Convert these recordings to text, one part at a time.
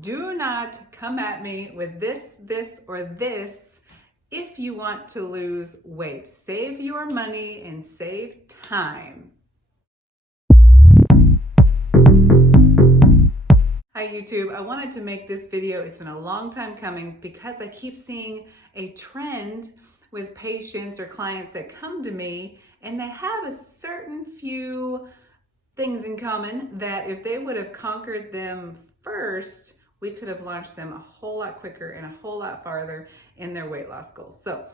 Do not come at me with this, or this if you want to lose weight. Save your money and save time. Hi YouTube, I wanted to make this video. It's been a long time coming because I keep seeing a trend with patients or clients that come to me and they have a certain few things in common that if they would have conquered them first, we could have launched them a whole lot quicker and a whole lot farther in their weight loss goals. So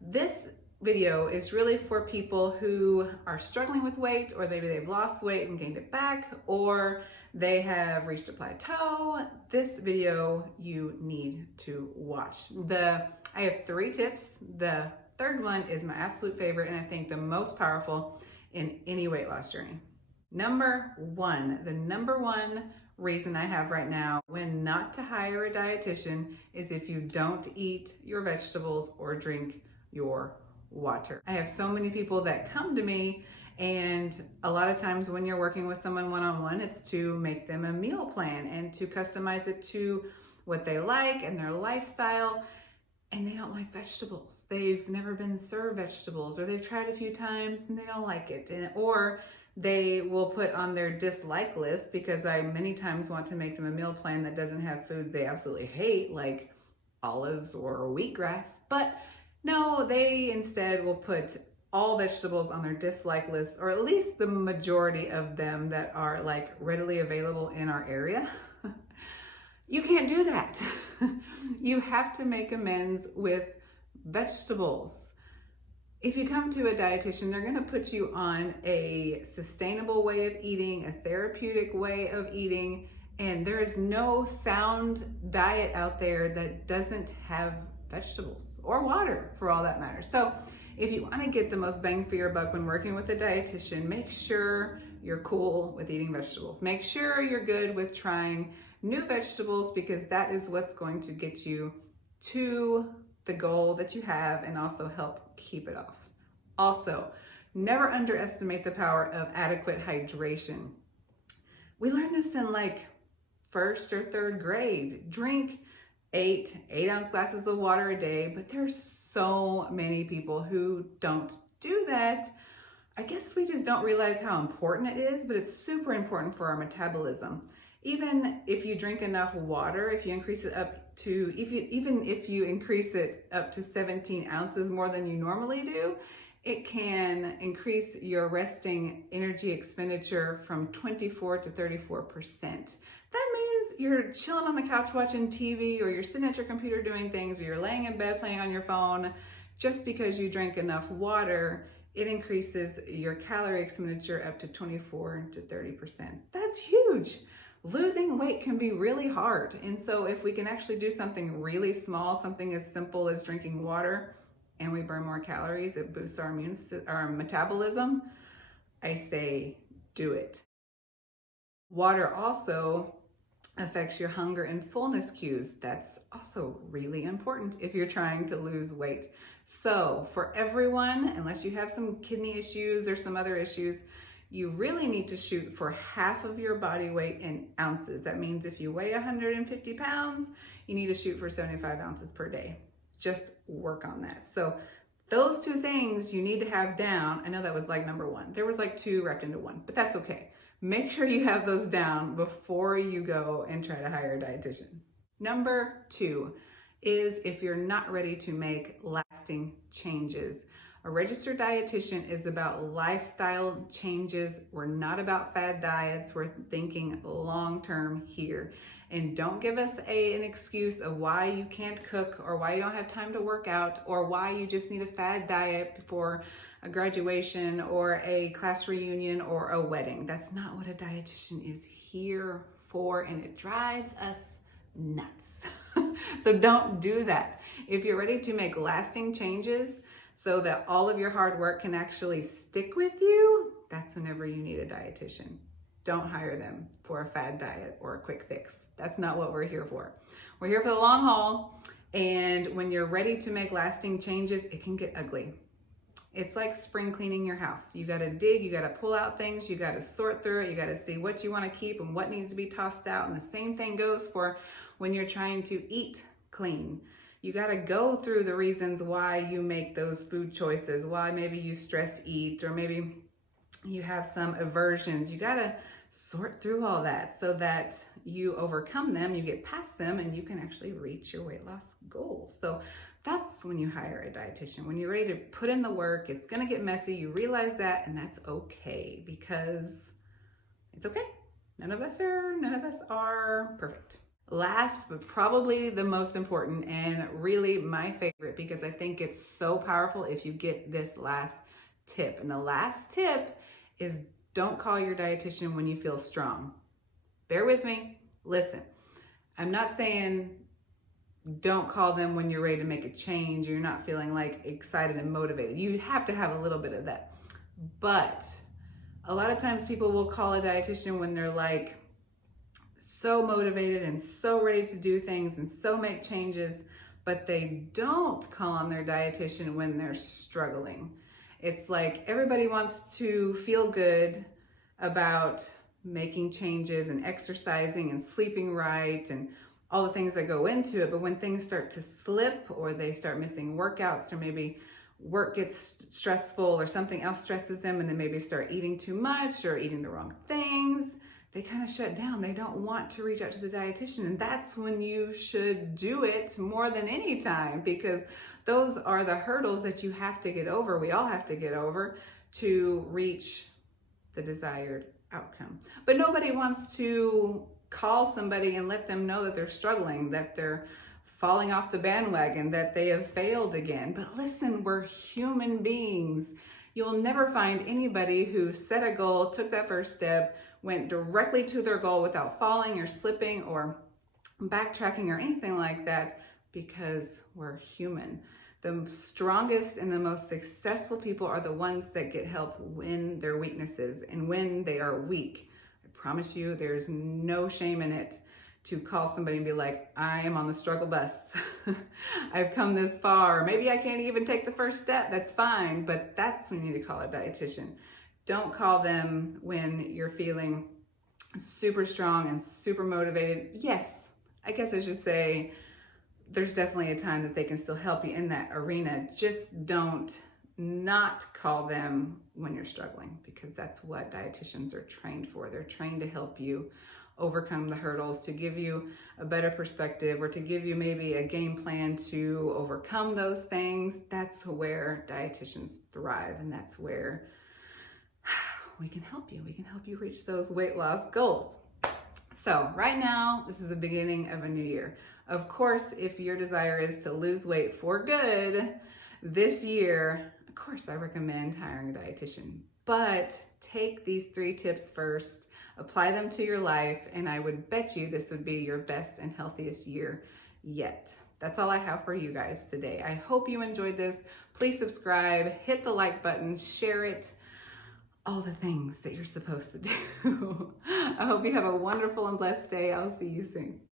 this video is really for people who are struggling with weight, or maybe they've lost weight and gained it back, or they have reached a plateau. This video you need to watch. I have 3 tips. The third one is my absolute favorite and I think the most powerful in any weight loss journey. Number 1, the number 1 reason I have right now when not to hire a dietitian is if you don't eat your vegetables or drink your water. I have so many people that come to me, and a lot of times when you're working with someone one-on-one, it's to make them a meal plan and to customize it to what they like and their lifestyle, and they don't like vegetables. They've never been served vegetables, or they've tried a few times and they don't like it, or they will put on their dislike list, because I many times want to make them a meal plan that doesn't have foods they absolutely hate, like olives or wheatgrass. But no, they instead will put all vegetables on their dislike list, or at least the majority of them that are like readily available in our area. You can't do that. You have to make amends with vegetables. If you come to a dietitian, they're going to put you on a sustainable way of eating, a therapeutic way of eating, and there is no sound diet out there that doesn't have vegetables or water, for all that matters. So if you want to get the most bang for your buck when working with a dietitian, make sure you're cool with eating vegetables. Make sure you're good with trying new vegetables, because that is what's going to get you to the goal that you have and also help keep it off. Also, never underestimate the power of adequate hydration. We learned this in like 1st or 3rd grade. Drink 8-ounce glasses of water a day, but there's so many people who don't do that. I guess we just don't realize how important it is, but it's super important for our metabolism. Even if you drink enough water, if you increase it up to, even if you increase it up to 17 ounces more than you normally do, it can increase your resting energy expenditure from 24 to 34%. That means you're chilling on the couch watching TV, or you're sitting at your computer doing things, or you're laying in bed playing on your phone. Just because you drink enough water, it increases your calorie expenditure up to 24 to 30%. That's huge. Losing weight can be really hard. And so if we can actually do something really small, something as simple as drinking water, and we burn more calories, it boosts our metabolism, I say do it. Water also affects your hunger and fullness cues. That's also really important if you're trying to lose weight. So for everyone, unless you have some kidney issues or some other issues, you really need to shoot for half of your body weight in ounces. That means if you weigh 150 pounds, you need to shoot for 75 ounces per day. Just work on that. So those 2 things you need to have down. I know that was like number 1. There was like 2 wrapped into 1, but that's okay. Make sure you have those down before you go and try to hire a dietitian. Number 2 is if you're not ready to make lasting changes. A registered dietitian is about lifestyle changes. We're not about fad diets. We're thinking long-term here. And don't give us an excuse of why you can't cook, or why you don't have time to work out, or why you just need a fad diet before a graduation or a class reunion or a wedding. That's not what a dietitian is here for, and it drives us nuts. So don't do that. If you're ready to make lasting changes so that all of your hard work can actually stick with you, that's whenever you need a dietitian. Don't hire them for a fad diet or a quick fix. That's not what we're here for. We're here for the long haul, and when you're ready to make lasting changes, it can get ugly. It's like spring cleaning your house. You got to dig, you got to pull out things, you got to sort through it, you got to see what you want to keep and what needs to be tossed out. And the same thing goes for when you're trying to eat clean. You got to go through the reasons why you make those food choices, why maybe you stress eat, or maybe you have some aversions. You got to sort through all that so that you overcome them, you get past them, and you can actually reach your weight loss goal. So that's when you hire a dietitian. When you're ready to put in the work, it's going to get messy. You realize that, and that's okay, because it's okay. None of us are perfect. Last, but probably the most important, and really my favorite, because I think it's so powerful if you get this last tip. And the last tip is, don't call your dietitian when you feel strong. Bear with me. Listen, I'm not saying don't call them when you're ready to make a change, or you're not feeling like excited and motivated. You have to have a little bit of that. But a lot of times people will call a dietitian when they're like so motivated and so ready to do things and so make changes, but they don't call on their dietitian when they're struggling. It's like everybody wants to feel good about making changes and exercising and sleeping right and all the things that go into it. But when things start to slip, or they start missing workouts, or maybe work gets stressful or something else stresses them, and then maybe start eating too much or eating the wrong things, they kind of shut down. They don't want to reach out to the dietitian. And that's when you should do it more than any time, because those are the hurdles that you have to get over. We all have to get over to reach the desired outcome. But nobody wants to call somebody and let them know that they're struggling, that they're falling off the bandwagon, that they have failed again. But listen, we're human beings. You'll never find anybody who set a goal, took that first step, went directly to their goal without falling or slipping or backtracking or anything like that, because we're human. The strongest and the most successful people are the ones that get help when they're weaknesses and when they are weak. I promise you, there's no shame in it to call somebody and be like, I am on the struggle bus. I've come this far. Maybe I can't even take the first step. That's fine. But that's when you need to call a dietitian. Don't call them when you're feeling super strong and super motivated. Yes, I guess I should say there's definitely a time that they can still help you in that arena. Just don't not call them when you're struggling, because that's what dietitians are trained for. They're trained to help you overcome the hurdles, to give you a better perspective, or to give you maybe a game plan to overcome those things. That's where dietitians thrive, and that's where we can help you. We can help you reach those weight loss goals. So right now, this is the beginning of a new year. Of course, if your desire is to lose weight for good this year, of course, I recommend hiring a dietitian. But take these 3 tips first, apply them to your life, and I would bet you this would be your best and healthiest year yet. That's all I have for you guys today. I hope you enjoyed this. Please subscribe, hit the like button, share it, all the things that you're supposed to do. I hope you have a wonderful and blessed day. I'll see you soon.